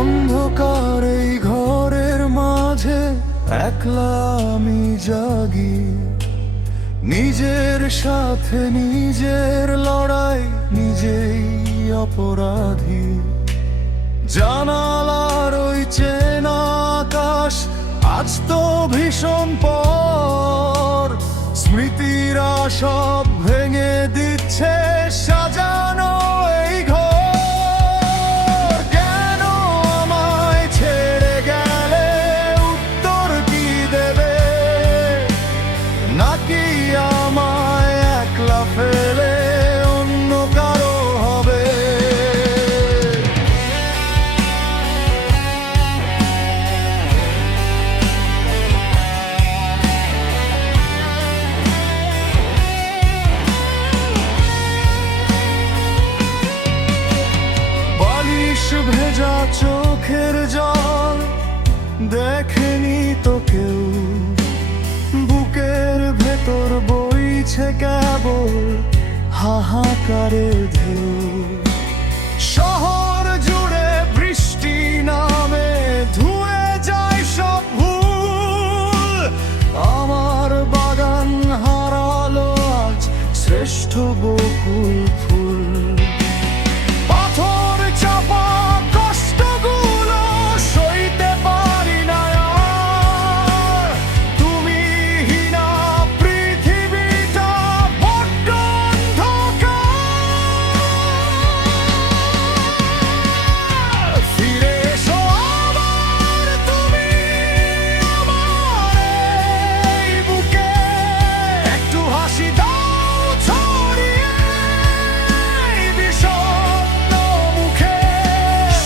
অন্ধকার এই ঘরের মাঝে একলা আমি জাগি, নিজের সাথে নিজের লড়াই, নিজেই অপরাধী। জানালার ওই চেনা আকাশ আজ তো ভীষণ পর, স্মৃতিরা সব ভেঙে দিচ্ছে সাজানো এই ঘর। কেন আমায় ছেড়ে গেলে, উত্তর কি দেবে? নাকি আমায় একলা ফেলে অন্য কারো হবে? বালিশ ভেজা চোখের জল দেখেনি তো কেউ, বুকের ভেতর বইছে কেবল হাহাকারের ঢেউ। শহর জুড়ে বৃষ্টি নামে ধুয়ে যায় সব ভুল, আমার বাগান হারালো আজ শ্রেষ্ঠ বকুল ফুল। পাথর চাপা কষ্টগুলো সইতে পারি না আর, তুমি হীনা পৃথিবীটা বড্ড অন্ধকার। ফিরে এসো আবার তুমি আমার এই বুকে, একটু হাসি দাও ছড়িয়ে এই বিষণ্ণ মুখে।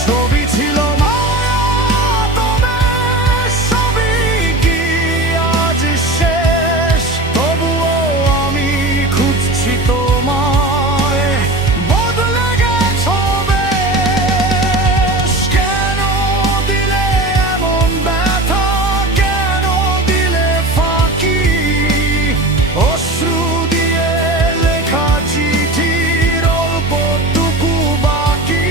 ছবি ছিল মায়াতমে, সবই কি আজ শেষ? তবুও আমি খুঁজছি তোমায়, বদলে গেছো বেশ। কেন দিলে এমন ব্যথা, কেন দিলে ফাঁকি? অশ্রু দিয়ে লেখা চিঠির অল্পটুকু বাকি।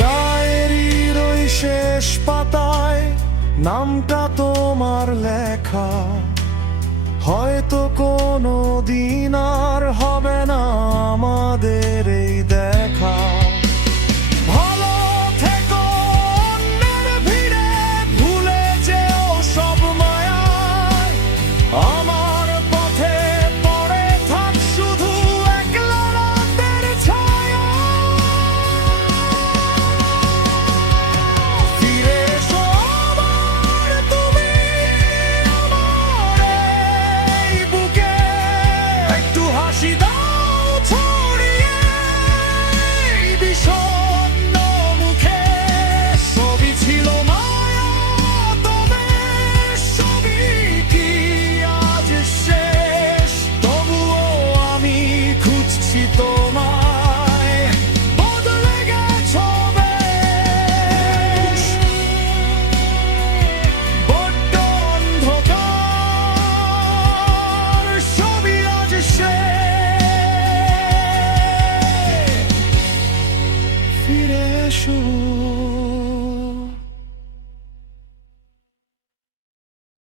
ডায়েরির ওই শেষ পাতায় নামটা তোমার লেখা, হয়তো কোনো দিন আর হবে না আমাদের এই দেখা।